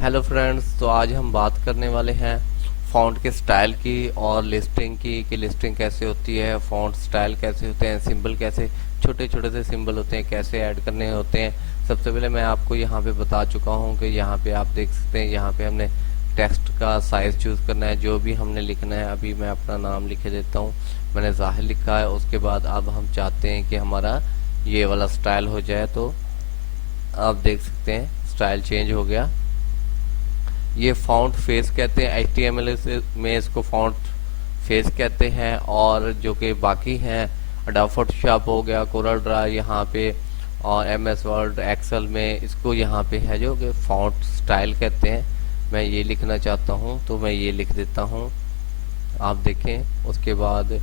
Hello friends, तो आज हम बात करने वाले हैं फ़ॉन्ट के स्टाइल की और लिस्टिंग की कि लिस्टिंग कैसे होती है, फ़ॉन्ट स्टाइल कैसे होते हैं, सिंबल कैसे छोटे छोटे से सिंबल होते हैं कैसे ऐड करने होते हैं। सबसे पहले मैं आपको यहाँ पे बता चुका हूँ कि यहाँ पे आप देख सकते हैं, यहाँ पे हमने टेक्स्ट का साइज़ चूज़ करना है, जो भी हमने लिखना है। अभी मैं अपना नाम लिख देता हूँ, मैंने ज़ाहिर लिखा है। उसके बाद अब हम चाहते हैं कि हमारा ये वाला स्टाइल हो जाए, तो आप देख सकते हैं स्टाइल चेंज हो गया। ये फॉन्ट फेस कहते हैं, HTML में इसको फॉन्ट फेस कहते हैं। और जो कि बाकी हैं, अडोब फोटोशॉप हो गया, कोरल ड्रा यहाँ पे, और MS वर्ड, एक्सेल में इसको यहाँ पे है जो कि फॉन्ट स्टाइल कहते हैं। मैं ये लिखना चाहता हूँ तो मैं ये लिख देता हूँ, आप देखें। उसके बाद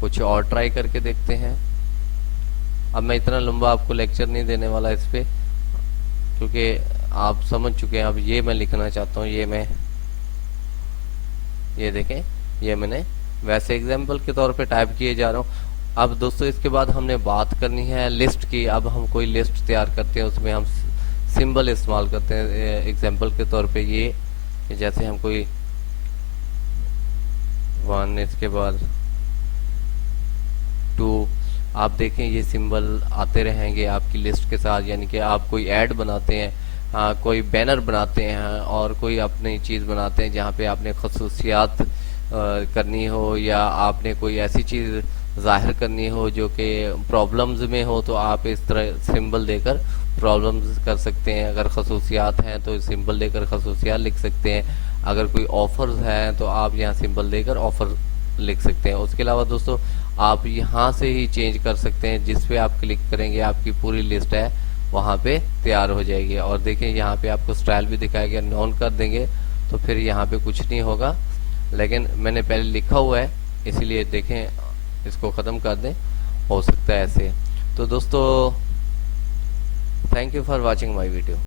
कुछ और ट्राई करके देखते हैं। अब मैं इतना लंबा आपको लेक्चर नहीं देने वाला इस पे, क्योंकि आप समझ चुके हैं। अब ये मैं लिखना चाहता हूँ, ये देखें, ये मैंने वैसे एग्जाम्पल के तौर पे टाइप किए जा रहा हूँ। अब दोस्तों इसके बाद हमने बात करनी है लिस्ट की। अब हम कोई लिस्ट तैयार करते हैं, उसमें हम सिंबल इस्तेमाल करते हैं। एग्जाम्पल के तौर पे ये, जैसे हम कोई 1, इसके बाद 2, आप देखें ये सिंबल आते रहेंगे आपकी लिस्ट के साथ। यानी कि आप कोई ऐड बनाते हैं, कोई बैनर बनाते हैं और कोई अपनी चीज़ बनाते हैं जहाँ पे आपने खसूसियात करनी हो, या आपने कोई ऐसी चीज़ जाहिर करनी हो जो कि प्रॉब्लम्स में हो, तो आप इस तरह सिंबल देकर प्रॉब्लम्स कर सकते हैं। अगर खसूसियात हैं तो सिंबल देकर खसूसियात लिख सकते हैं। अगर कोई ऑफर्स हैं तो आप यहाँ सिंबल देकर ऑफर लिख सकते हैं। उसके अलावा दोस्तों आप यहाँ से ही चेंज कर सकते हैं, जिस पे आप क्लिक करेंगे आपकी पूरी लिस्ट है वहाँ पे तैयार हो जाएगी। और देखें यहाँ पे आपको स्टाइल भी दिखाया गया, नॉन कर देंगे तो फिर यहाँ पे कुछ नहीं होगा, लेकिन मैंने पहले लिखा हुआ है इसीलिए देखें, इसको ख़त्म कर दें, हो सकता है ऐसे। तो दोस्तों thank you for watching my video.